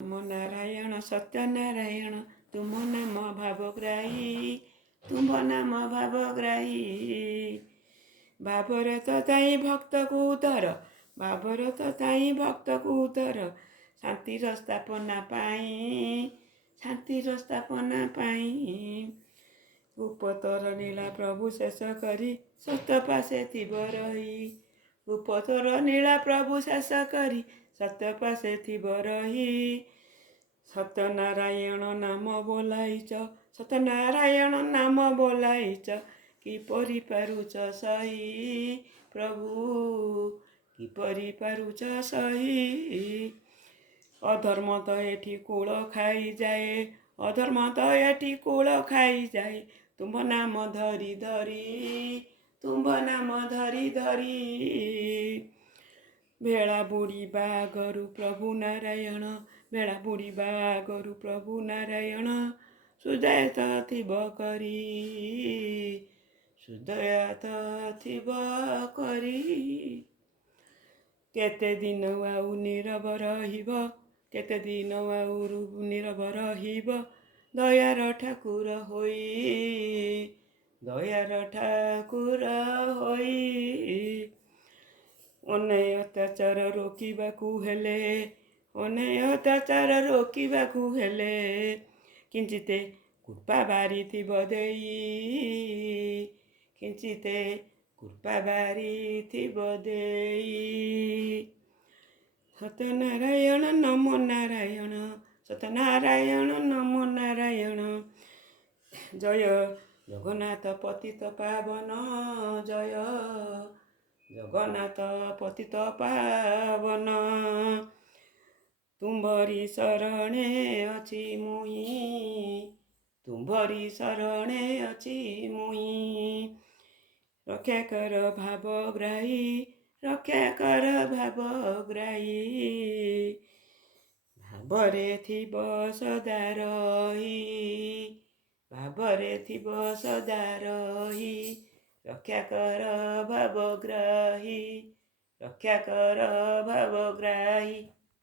नमो नारायण सत्यनारायण तुम नाम भावग्राही तुम नाम भावग्राही भावर तथाई भक्तको उदर भावर तथाई भक्तको उदर शान्तिर स्थापना पाई शान्तिर स्थापना पाई उपतर नीला प्रभु शेष करी सत्य पासे थिब रही उपतर नीला प्रभु शेष करी सत्य पासे थिब रही सत्यनारायण नाम बोलाइछ सत्यनारायण नाम बोलाइछ किपरि पारुछ सही प्रभु किपरि पारुछ सही अधर्म त एठी कूल खाइजाए अधर्म त एठी कूल खाइजाए तुम नाम धरी धरी तुम नाम धरी धरी भेळा बुढी बागरु प्रभु नारायण भेळा बुढी बागरु प्रभु नारायण सुदय त थिब करी सुदय त थिब करी केते दिन आउ नीरव रहिब केते दिन आउ नीरव रहिब दयार ठाकुर होई दयार ठाकुर होई अन्याय अत्याचार रोकिबाकु हेले अन्याय अत्याचार रोकिबाकु हेले किंचिते कृपा बारिथिब देई किंचिते कृपा बारिथिब देई सत्यनारायण नमो नारायण सत्यनारायण नमो नारायण जय जगन्नाथ पतित पावन जय जगन्नाथ पतित पावन तुम्भरी शरणे अछि मुई तुम्भरी शरणे अछि मुई रक्षा कर भावग्राही रक्षा कर भावग्राही भावरे थिब सदा रही भावरे थिब सदा रही रक्षा कर भावग्राही रक्षा कर भावग्राही।